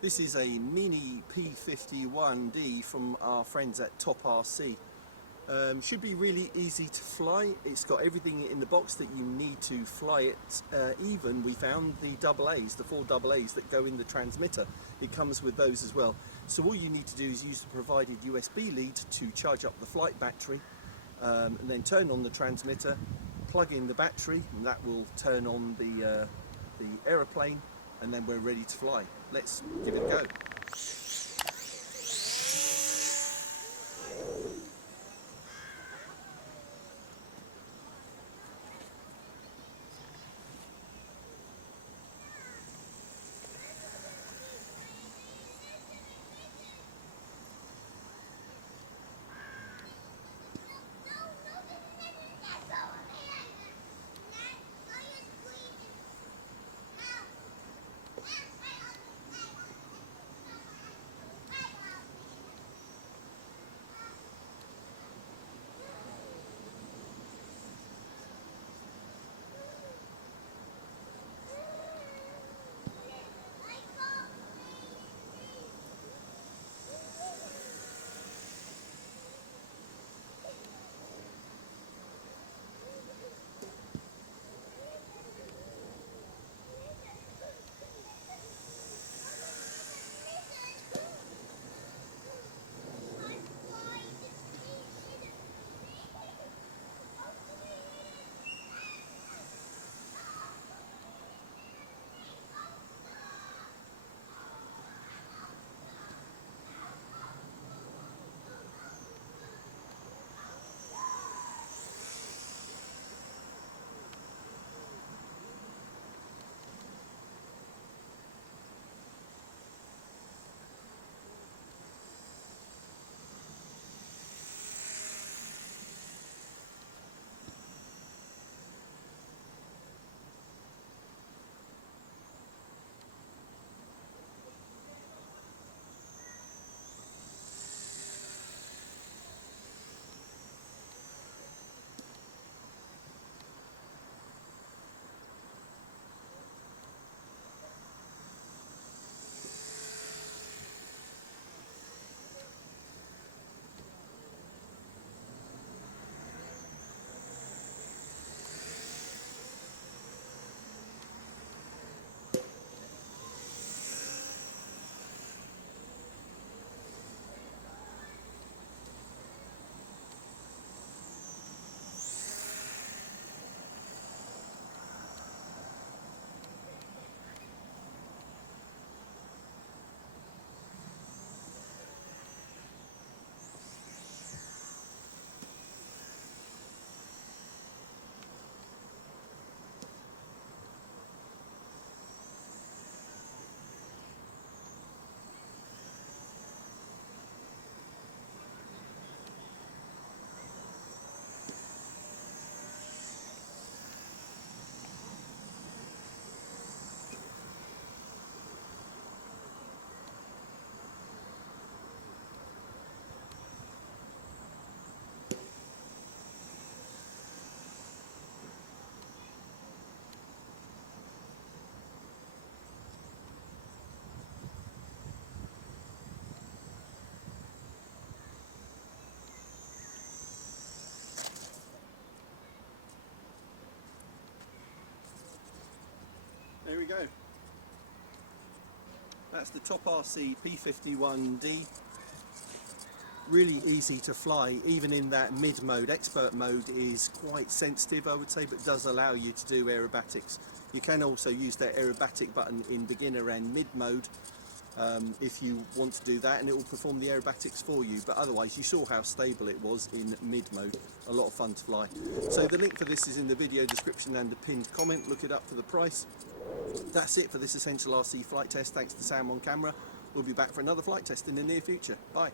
This is a mini P-51D from our friends at Top RC. Should be really easy to fly. It's got everything in the box that you need to fly it. Even we found the AA's, the 4 AA's that go in the transmitter. It comes with those as well. So all you need to do is use the provided USB lead to charge up the flight battery, and then turn on the transmitter, plug in the battery, and that will turn on the aeroplane, and then we're ready to fly. Let's give it a go. There we go. That's the Top RC P-51D. Really easy to fly, even in that mid mode. Expert mode is quite sensitive, I would say, but does allow you to do aerobatics. You can also use that aerobatic button in beginner and mid mode if you want to do that, and it will perform the aerobatics for you. But otherwise, you saw how stable it was in mid mode. A lot of fun to fly. So the link for this is in the video description and the pinned comment. Look it up for the price. That's it for this Essential RC flight test. Thanks to Sam on camera. We'll be back for another flight test in the near future. Bye.